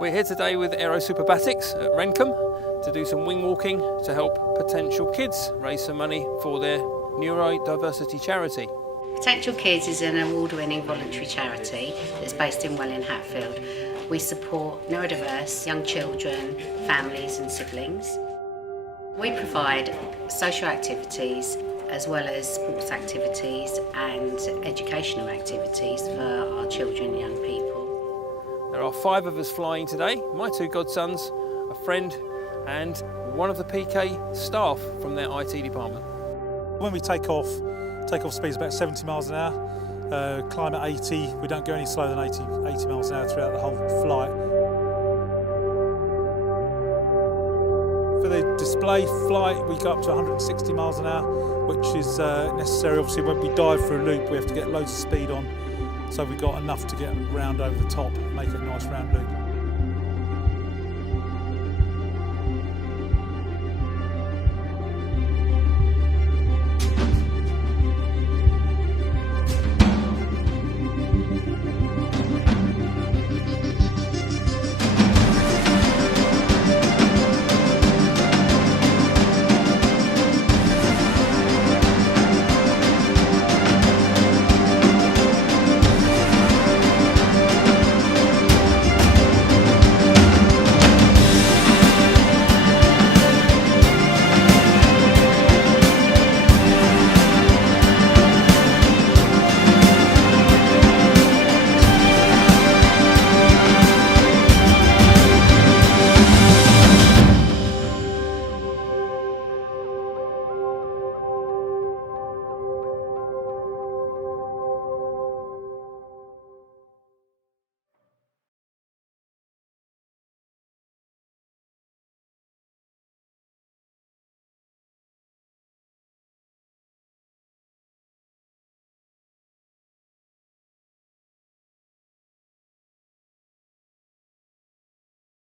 We're here today with AeroSuperBatics at Rencombe to do some wing walking to help potential kids raise some money for their neurodiversity charity. Potential Kids is an award-winning voluntary charity that's based in Welling, Hatfield. We support neurodiverse young children, families and siblings. We provide social activities as well as sports activities and educational activities for our children and young people. There are 5 of us flying today, my 2 godsons, a friend and one of the PK staff from their IT department. When we take off speed is about 70 miles an hour, climb at 80, we don't go any slower than 80 miles an hour throughout the whole flight. For the display flight, we go up to 160 miles an hour, which is necessary. Obviously, when we dive for a loop, we have to get loads of speed on, so we've got enough to get round over the top, make it a nice round loop.